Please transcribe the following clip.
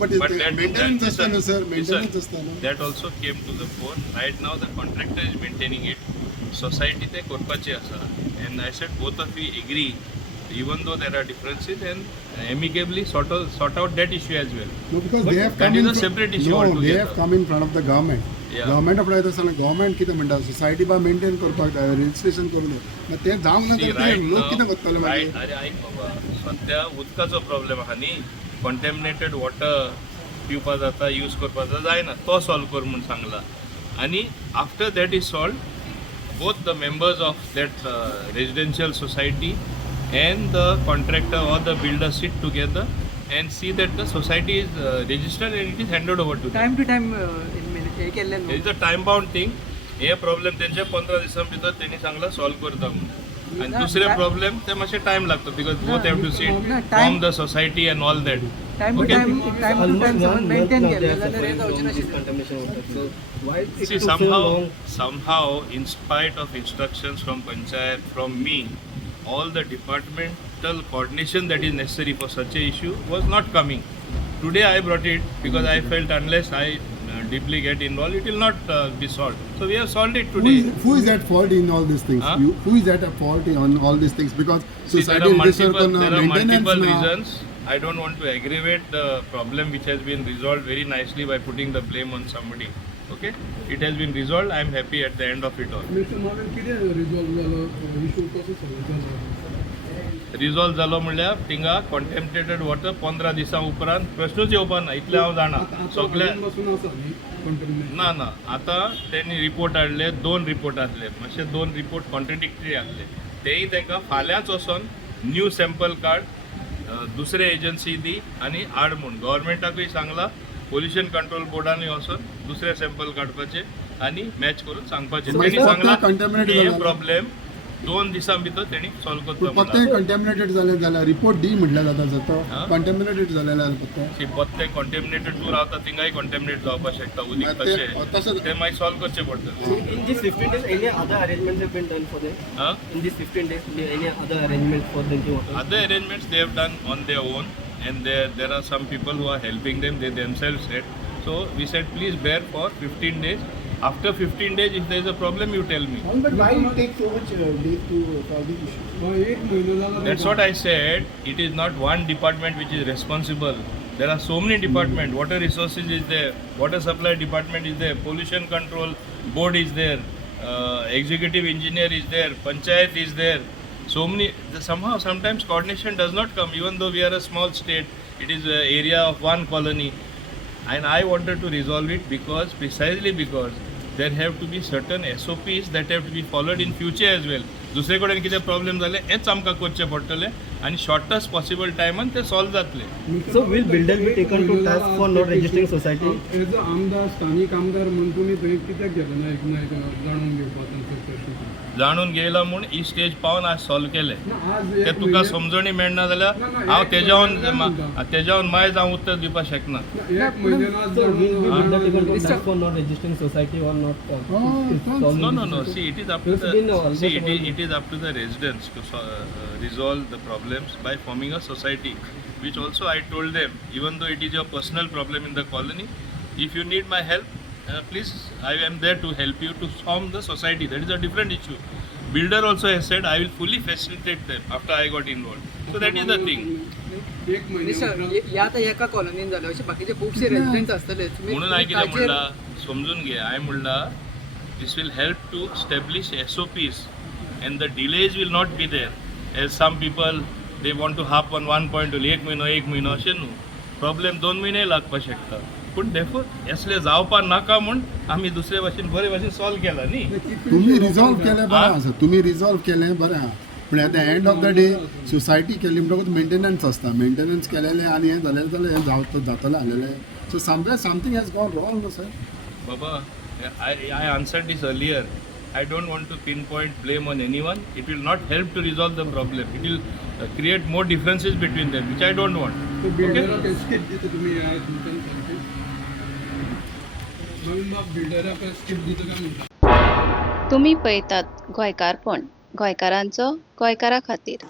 but maintenance असतं sir, maintenance असतं. That also came to the fore. Right now the contractor is maintaining it. Society ते करपाचे आसा. And I said both of you agree, even though there are differences, and amicably sort out that issue as well. No, because they have That come is in a separate issue no, altogether. they have come in front of the government. Yeah. Government आपल्या येता Sangla government कितें म्हणटा society बा maintain करपाक registration करून दे ते जावंक ना See, तर right लोक now, कितें करतले right, मागीर अरे ऐक बाबा, सध्या उदकाचो प्रॉब्लेम आहा न्ही, कंटॅमिनेटेड वॉटर पिवपा जाता, यूज करपा जाता, जायना, तो सॉल्व कर म्हणून सांगला. आनी after that is solve, both the members of that residential society and the contractor or the builder sit together and see that the society is registered and it is handed over to them. Time to time हे केल्लें It is a time bound thing. हे problem त्यांच्या 15 दिसां भितर त्यांनी Sangla solve करता म्हणून. आणि दुसरे प्रॉब्लेम ते मातशे टाइम लागतो because both have to sit form the society and all that. Time to time समज मेंटेन केलें जाल्यार हे जावचें नाशिल्लें. contamination water. So why it See, took so long? somehow, in spite of instructions from Panchayat, from me, all the departmental coordination that is necessary for such a issue was not coming. Today I brought it because I felt unless I deeply get involved, it will not be solved. So we have solved it today. who is at fault in all these things? Huh? Who is at fault on all these things? Because See, society register there are maintenance multiple now. reasons. I don't want to aggravate the problem which has been resolved very nicely by putting the blame on somebody. Okay? It has been resolved. I am happy at the end of it all. Mr. Marvin, कितें resolve जालो issue कसो solve जालो? Resolve जालो म्हणल्यार थिंगा कॉन्टॅमिनेटेड water 15 दिसां उपरांत प्रश्नूच येवपा ना इतलें हांव जाणा सगळ्या. पासून आसा न्ही कंटेमिनेशन. ना आतां तेणी रिपोर्ट हाडले, 2 रिपोर्ट आसले, मातशे 2 रिपोर्ट कॉन्ट्रडिक्टरी आसले. तेय तांकां फाल्यांच वचोन न्यू सॅम्पल कार्ड दुसरे एजन्सी दी आनी हाड म्हूण गव्हर्मेंटाकूय सांगला, पोल्युशन कंट्रोल बोर्डानूय वचोन दुसरे सॅम्पल काडपाचे आनी मॅच करून सांगपाचें. तेणी सांगला contaminated हे जाला. प्रॉब्लेम 2 दिसां भितर तेणी सॉल्व करता पत्ते म्हणला. कंटॅमिनेटेड जाले जाल्यार रिपोर्ट दी म्हटल्यार जाता जातो हा? कंटॅमिनेटेड जाले जाल्यार पत्ते की पत्ते कॉन्टॅमिनेटेड तूं रावता थिंगाय कॉन्टॅमिनेट जावपाक शकता उदीक तशें ते मागीर सॉल्व करचें पडटलें. In these 15 days, any other arrangements have been done for them? Huh? In these 15 days, any other arrangements for drinking water? Other arrangements they have done on their own, and there are some people who are helping them. They themselves said. So we said, please bear for 15 days. After 15 days, if there is a problem, you tell me. But why it take so much days to solve the issue? एक महिना झाला. That's what I said. It is not one department which is responsible. There are so many departments. Water resources is there. Water supply department is there. Pollution control board is there. Executive engineer is there. Panchayat is there. So many. Sometimes coordination does not come. Even though we are a small state, it is an area of one colony. And I wanted to resolve it precisely because there have to be certain SOPs that have to be followed in future as well. दुसरे कडेन कितें problem जाले हेच आमकां करचें पडटलें आनी शॉर्टस्ट possible टायमान ते सॉल्व जातले. So will builder be taken to task for not registering society? As आमदार स्थानिक आमदार म्हणून तुमी थंय कित्याक गेलो ना एक जाणून घेवपाक तांचो प्रश्न? जाणून घेयला म्हूण ही स्टेज पावन आज सॉल्व केले. आज ते तुका समजणी मेळना जाल्यार हांव तेज्यावन मायज हांव उत्तर दिवपाक शकना. एक म्हयन्यान आज So will be जाणून builder taken to task for not registering society or not? No. See, it is up to it is up to the residents to resolve the problems by forming a society, which also I told them, even though it is your personal problem in the colony, if you need my help, please, I am there to help you to form the society. That is a different issue. Builder also has said I will fully facilitate them after I got involved. So that is the thing. एक महिन्यान या आता एका कॉलनीन जाले अशे बाकीचे खूपशे residents असतले. म्हणून हांवें कितें म्हणला समजून घे. हांवें म्हणला this will help to establish SOPs and the delays will not be there. As some people they want to hop on one point only एक महिनो अशें न्हू. प्रॉब्लेम 2 म्हयने लागपाक शकता. पूण डेफो असले जावपा नाका म्हूण आमी दुसरे भाशेन बरे भाशेन सॉल्व केला न्ही. तुम्ही रिझॉल्व केलें बरें आसा तुम्ही रिझॉल्व केलें बरें आहा पूण at the end of the day society केली म्हणटकूच मेंटेनन्स आसता मेंटेनन्स केलेलें आनी हें जालें जाल्यार हें जातलें आसलेलें so something has gone wrong no sir. Baba, I answered this earlier. I don't want to pinpoint blame on anyone. It will not help to resolve the problem. It will create more differences between them, which I don't want. तो बिल्डराक skip दिता तुमी आज तुमच्यान नवीन बिल्डराक skip दिता काय म्हणटा? तुम्ही पळयतात गोंयकारपण गोंयकारांचो गोंयकारा खातीर.